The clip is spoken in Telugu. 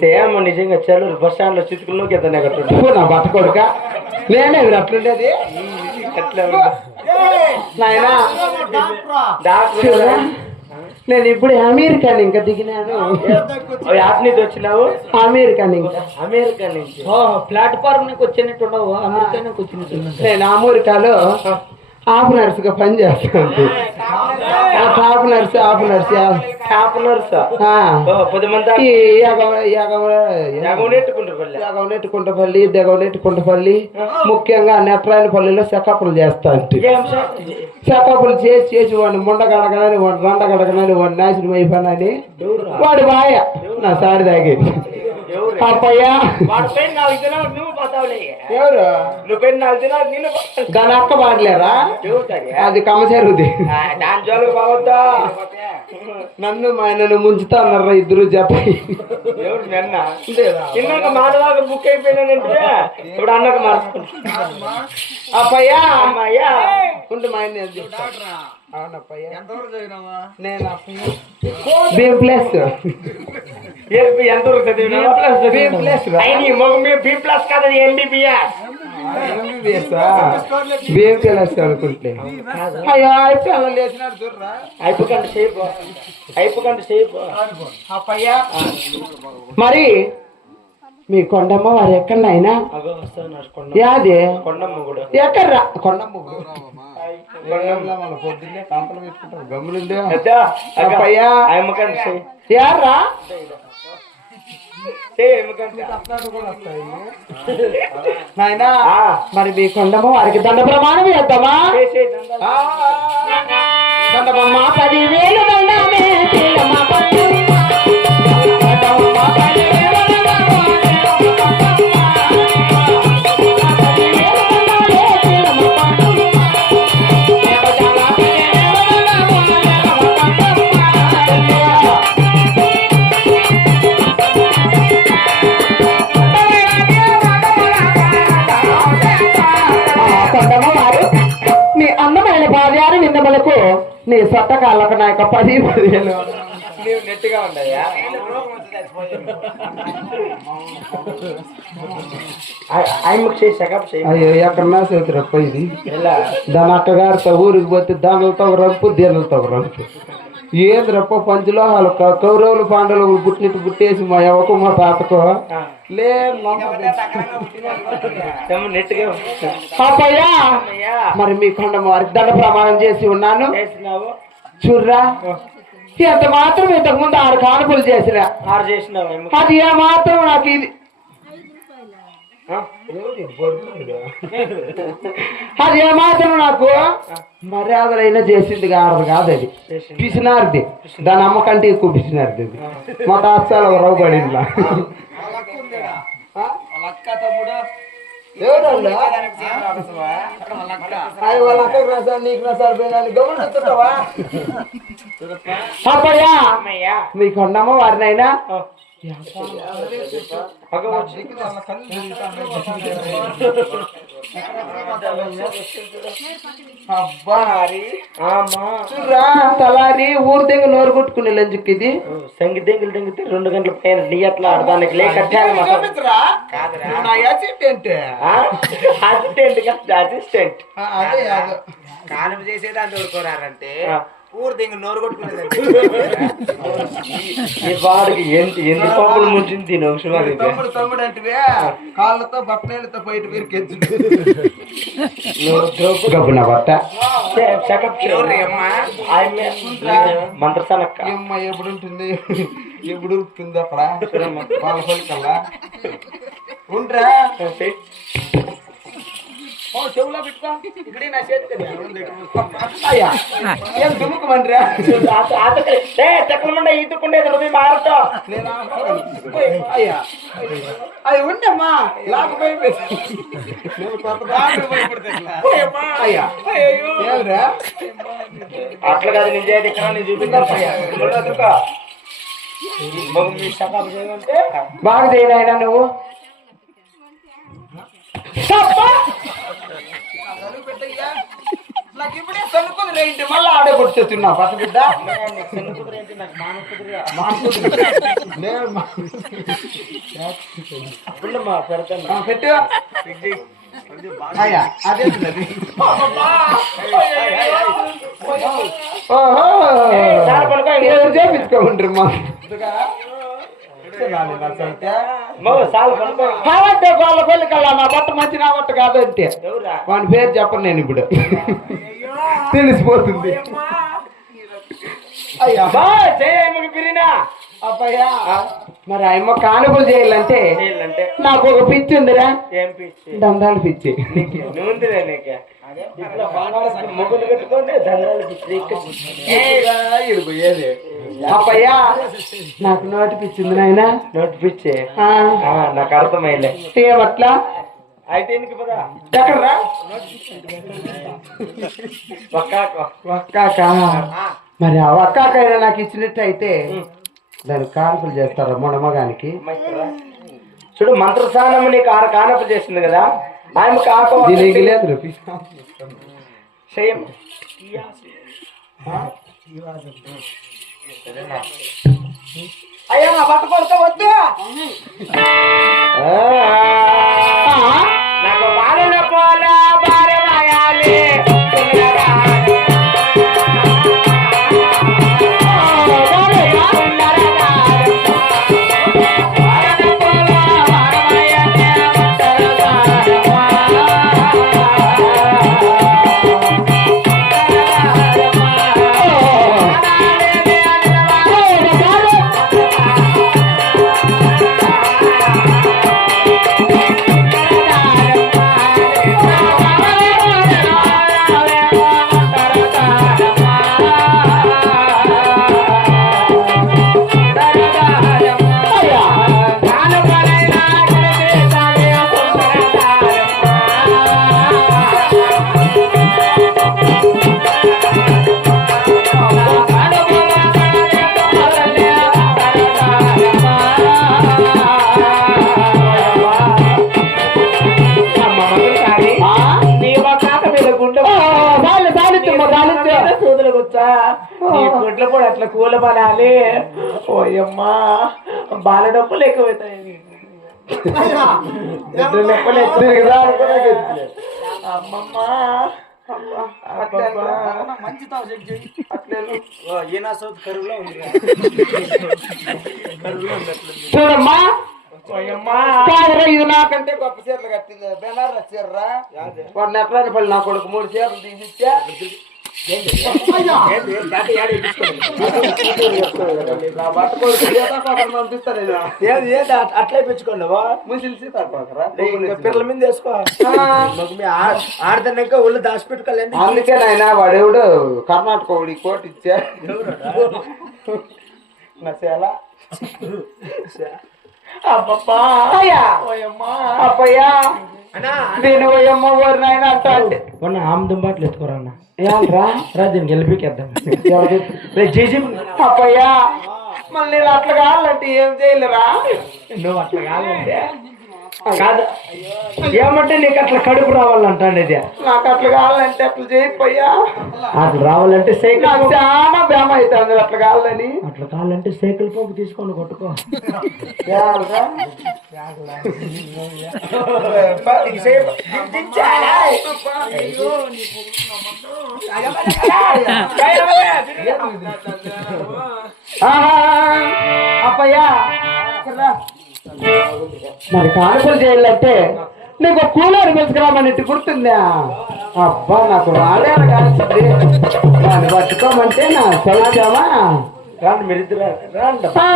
సేమ్ నిజంగా చల్లూరు బస్ స్టాండ్లో చితుకుల్లో కింద కట్టుంటా ఓ, నా బట్ట కొడుక నేనే ఇది అట్లుండేది? ఎట్లా ఉందా? నాయన డాక్టర్? నేను ఇప్పుడు అమెరికా ఇంకా దిగినాను. యాప్ నుంచి వచ్చినావు? అమెరికా ఇంకా. అమెరికా నుంచి. ప్లాట్ఫామ్ నుంచి వచ్చినట్టున్నావు అమెరికా నుంచి వచ్చినట్టు నేను అమెరికాలో హాఫ్ నర్స్గా పని చేస్తాను half nurse half nurse top nurse ఎగవనెట్టుకుంటపల్లి దెగవనెట్టుకుంటపల్లి ముఖ్యంగా నెట్రాయలపల్లిలో చెకప్లు చేస్తా? చెకప్లు చేసి చేసి వాడిని ముండ కడగనని వాడిని రండ కడగనని వాడిని నాశనం అయిపోయినని వాడి బాయ. నా సారి తాగేది. ఎవరు? పోతావులే. ఎవరు? నువ్వు నాలుగు దినాలు. దాని అక్క పాడలేరా? అది కమసేరుది ఆ, దాని పోవద్దా? నన్ను మా ఆయనను ముంచుతా అన్నారా ఇద్దరు జత ఎవరు నిన్న? మానవాళ్ళకి బుక్ అయిపోయినానంటే ఇప్పుడు అన్నకు మార్చుకుంటా. అప్పయ్యా! అమ్మాయ్యా! ఉండు మా ఆయన. అవునప్పయ్యా. నేను? అప్పయ్య ప్లస్. ప్లస్ బి కాదు ఎంబీబీఎస్ బిఎం ప్లస్ అనుకుంటే. అయ్యో అయిపోయి లేచినాడు చూడరా. అయిపు కంటే సేపు అయిపు కంటే సేపు అప్పయ్యా. మరి మీ కొండమ్మ వారు ఎక్కడైనా యాది? కొండమ్మ కూడా. ఎక్కడ్రా? కొండమ్మ అగో, అప్పయ్యా. యారా నాయనా. మరి మీ కొండమ్మ వారికి దండ ప్రమాణం చేద్దామా దండమమ్మ పదివేలు దండమే కొండమ్మ వారు నీ అందమైన భార్యారు విన్నమలకు నీ సొట్ట కాళ్ళకు నా యొక్క పది పదివేలు నీవు నెట్టుగా ఉండయా ఆయమ్మకి చేసి చెకప్ చేయి అయ్యో ఎక్కడ నా చేతురప్ప ఇది ఎలా దాని అక్కగారితో ఊరికి పోతే దానిలతో ఒక రంపు దీనిలతో ఒక రంపు ఏంద్రప్ప పంచలోహాలు కౌరవులు పాండవులు పుట్టినట్టు పుట్టేసి మా ఎవకు మా తాతకు. అయ్యా మరి మీ వారికి దండ ప్రమాణం చేసి ఉన్నాను. చేసినావు? చూర్రా ఎంత మాత్రం ఇంతకు ముందు ఆరు కానుకలు చేసిన. ఆరు చేసినావు ఆయమ్మకి. అది ఏ మాత్రం నాకు ఇది? అది ఏ మాత్రం నాకు మర్యాదలైనా చేసింది కాదు కాదు అది. పిసినారిది. దాని అమ్మకంటే ఎక్కువ పిసినారిది అది మా తాత్సాలు ఒక రవ్వు పడింది అమ్మయ్యా. మీ కొండమ్మ వారినైనా తలారి ఊరు దెంగ నోరు కొట్టుకునే లంచుకి ఇది సంగి దెంగులు దెంగితే రెండు గంటల పైన నీ ఎట్లా ఆడదానికి లే కట్టాలి అసిస్టెంట్ అసిస్టెంట్ కాలం చేసేదాన్ని ఊరుకోరారంటే ఊరు దింగు నోరు కొట్టుకునేదండి ఈ వాడికి ఎంత ఎన్ని పప్పులు ముంచింది. తమ్ముడు తమ్ముడు అంటే కాళ్ళతో బట్టనేళ్ళతో బయట వీరికెచ్చు నువ్వు ద్రౌపది గబ్బున బట్ట. చే- చెకప్ చేయి. ఎవరు అమ్మా? ఎప్పుడు ఉంటుంది? ఎప్పుడు ఉరుకుతుంది అక్కడ? వాళ్ళ పలికల్లా ఉండ్రా? ఓ చెవులో పెట్టుకో. ఇక్కడే నా చేతికి అయ్యా ఏం దుమ్ముకుమంటారా తెక్కలమండ ఈదుకుండేది నువ్వు మారతో. అయ్యా. అది ఉండమ్మా లాకపోయి నేను కొత్త అయ్యా. ఏమిరా? అట్లా కాదు నీ చేతి ఇక్కడ నీ చూపించాను మీ సకాపు చేయమంటే? బాగా చేయనాయనా నువ్వు? నాకు ఇప్పుడే సన్నుకుంది రేంటి మళ్ళీ ఆడే కొట్టుతున్నా పెట్టు అదే మా వాళ్ళ కల్లా నా బట్ట మంచి నా బట్ట కాదంటే వాని పేరు చెప్పను నేను ఇప్పుడు. తెలిసిపోతుంది. అబ్బయ్యా మరి ఆయమ్మ కానుకలు చేయాలంటే చేయాలంటే? నాకు ఒక పిచ్చి ఉందిరా. ఏం పిచ్చి? దందాలు పిచ్చి. ముగ్గులు కట్టుకుంటే దండాలు పిచ్చి. అబ్బయ్యా నాకు నోటి పిచ్చి ఉంది నాయన. నోటి పిచ్చి? ఆ, నాకు అర్థమైలే ఏమట్లా అయితే నీకు పదా? ఎక్కడరా? ఒక్కాక మరి ఆ ఒక్కాకైనా నాకు ఇచ్చినట్టు అయితే దానికి కానుకలు చేస్తారా మొన్న మగానికి చూడు మంత్రస్థానం నీకు ఆరు కానపు చేసింది కదా. ఆయన కాక లేదు చేయం అయ్యా నా బట్ట గుడ్ల కూడా అట్లా కూల పడాలి. ఓయమ్మా బాల నొప్పులు ఎక్కువైతాయి. నిద్ర నొప్పులు ఎక్కువ అమ్మమ్మా చూడమ్మా. ఇది నాకంటే గొప్ప చీరలు కట్టింది. బెనారస్ చీరరా? వాడు నెట్లాని పళ్ళు నా కొడుకు మూడు చీరలు తీసిచ్చా. అట్లే పెంచుకోండి ముసిలి సీతాకోకరా పిల్లల మీద వేసుకో ఒళ్ళు దాచిపెట్టుకోలేండి అందుకే నాయన వాడేవుడు కర్ణాటక వాడి కోటి ఇచ్చా నా సేల అప్పయ్యా మొన్న ఆమె బాట్లు ఎత్తుకోరా అన్న. ఏమంట్రా రా? దీన్ని గెలిపికేద్దాం? చేసి అప్పయ్యా మళ్ళీ నేను అట్లా కావాలంటే ఏం చేయలేరా? నువ్వు అట్లా కాదంటే కాదు. ఏమంటే నీకు అట్లా కడుపు రావాలంటాండి ఇది? నాకు అట్లా కావాలంటే అట్లా చేయకపోయా? అట్లా రావాలంటే సైకిల్ చాలా భేమ అవుతుంది అట్లా కావాలని. అట్లా కావాలంటే సైకిల్ పంపు తీసుకొని కొట్టుకో. అప్పయ్యా. మరి కానుకలు చేయాలంటే నీకు కూలర్ పిలుచుకురామని ఇటు గుర్తుందా? అబ్బా నాకు రాలేరు కాల్సింది దాన్ని పట్టుకోమంటే నా చదివామా రాండి మీరిద్దరు రాండి. అట్లా